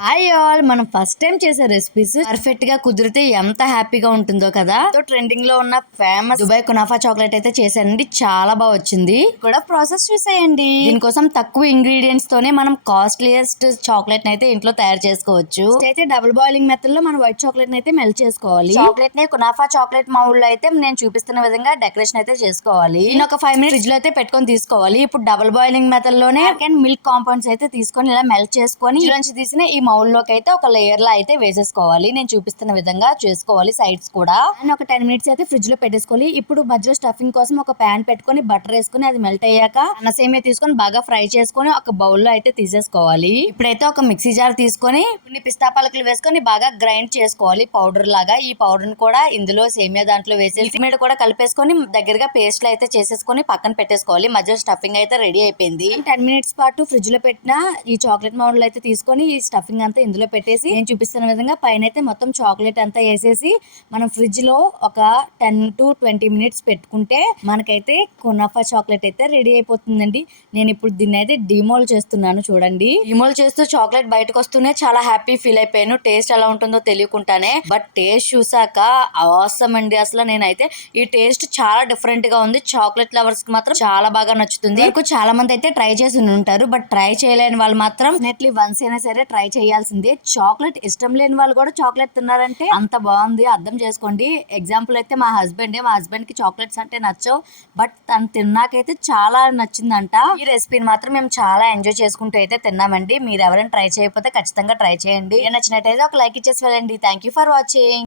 Hi all, మనం first time చేసే recipes perfect గా కుదిరితే ఎంత హ్యాపీగా ఉంటుందో కదా. ట్రెండింగ్ లో ఉన్న ఫేమస్ దుబాయ్ కునాఫా చాక్లెట్ అయితే చేశానండి. చాలా బాగా వచ్చింది. కూడా ప్రాసెస్ చూసేయండి. దీనికోసం తక్కువ ఇంగ్రీడియంట్స్ తోనే మనం కాస్ట్లీయెస్ట్ చాక్లెట్ అయితే ఇంట్లో తయారు చేసుకోవచ్చు. అయితే డబుల్ బాయిలింగ్ మెథడ్ లో మనం వైట్ చాక్లెట్ అయితే మెల్ట్ చేసుకోవాలి. చాక్లెట్ ని కునాఫా చాక్లెట్ మౌల్డ్ లో అయితే నేను చూపిస్తున్న విధంగా డెకరేషన్ అయితే చేసుకోవాలి. నేను ఒక 5 మినిట్స్ ఫ్రిడ్జ్ లో అయితే పెట్టుకొని తీసుకోవాలి. ఇప్పుడు డబుల్ బాయిలింగ్ మెథడ్ లోనే మిల్క్ కాంపౌండ్స్ అయితే తీసుకొని ఇలా మెల్ట్ చేసుకొని తీసిన ఈ మౌల్ లోకి అయితే ఒక లేయర్ లా అయితే వేసేసుకోవాలి. నేను చూపిస్తున్న విధంగా చేసుకోవాలి. సైడ్స్ కూడా ఒక 10 మినిట్స్ అయితే ఫ్రిడ్జ్ లో పెట్టేసుకోవాలి. ఇప్పుడు మధ్యలో స్టఫింగ్ కోసం ఒక ప్యాన్ పెట్టుకొని బటర్ వేసుకుని అది మెల్ట్ అయ్యాక అన్న సేమియా తీసుకొని బాగా ఫ్రై చేసుకొని ఒక బౌల్ లో అయితే తీసేసుకోవాలి. ఇప్పుడైతే ఒక మిక్సీ జార్ తీసుకొని కొన్ని పిస్తా పలకలు వేసుకొని బాగా గ్రైండ్ చేసుకోవాలి పౌడర్ లాగా. ఈ పౌడర్ ని కూడా ఇందులో సేమియా దాంట్లో వేసేసి మీద కూడా కలిపేసుకొని దగ్గరగా పేస్ట్ అయితే చేసేసుకొని పక్కన పెట్టేసుకోవాలి. మధ్యలో స్టఫింగ్ అయితే రెడీ అయిపోయింది. 10 మినిట్స్ పాటు ఫ్రిడ్జ్ లో పెట్టిన ఈ చాక్లెట్ మౌల్డ్ అయితే తీసుకొని ఈ స్టఫింగ్ అంతా ఇందులో పెట్టేసి నేను చూపిస్తున్న విధంగా పైన అయితే మొత్తం చాక్లెట్ అంతా వేసేసి మనం ఫ్రిడ్జ్ లో ఒక 10 to 20 మినిట్స్ పెట్టుకుంటే మనకైతే కునాఫా చాక్లెట్ అయితే రెడీ అయిపోతుందండి. నేను ఇప్పుడు దీన్ని అయితే డిమోల్ చేస్తున్నాను. చూడండి, డిమోల్ చేస్తూ చాక్లెట్ బయటకు వస్తూనే చాలా హ్యాపీ ఫీల్ అయిపోయాను. టేస్ట్ ఎలా ఉంటుందో తెలియకుండానే, బట్ టేస్ట్ చూసాక అవసరం అండి. అసలు నేనైతే ఈ టేస్ట్ చాలా డిఫరెంట్ గా ఉంది. చాక్లెట్ లవర్స్ కి మాత్రం చాలా బాగా నచ్చుతుంది. చాలా మంది అయితే ట్రై చేసి ఉంటారు, బట్ ట్రై చేయలేని వాళ్ళు మాత్రం నెట్లీ వన్స్ అయినా సరే ట్రై చేయాల్సిందే. చాక్లెట్ ఇష్టం లేని వాళ్ళు కూడా చాక్లెట్ తిన్నారంటే అంత బాగుంది. అర్థం చేసుకోండి. ఎగ్జాంపుల్ అయితే మా హస్బెండ్ కి చాక్లెట్స్ అంటే నచ్చవు, బట్ తను తిన్నాకైతే చాలా నచ్చిందంట. ఈ రెసిపీని మాత్రం మేము చాలా ఎంజాయ్ చేసుకుంటూ అయితే తిన్నామండి. మీరు ఎవరైనా ట్రై చేయకపోతే ఖచ్చితంగా ట్రై చేయండి. నచ్చినట్టయితే ఒక లైక్ ఇచ్చేసి వెళ్ళండి. Thank you for watching.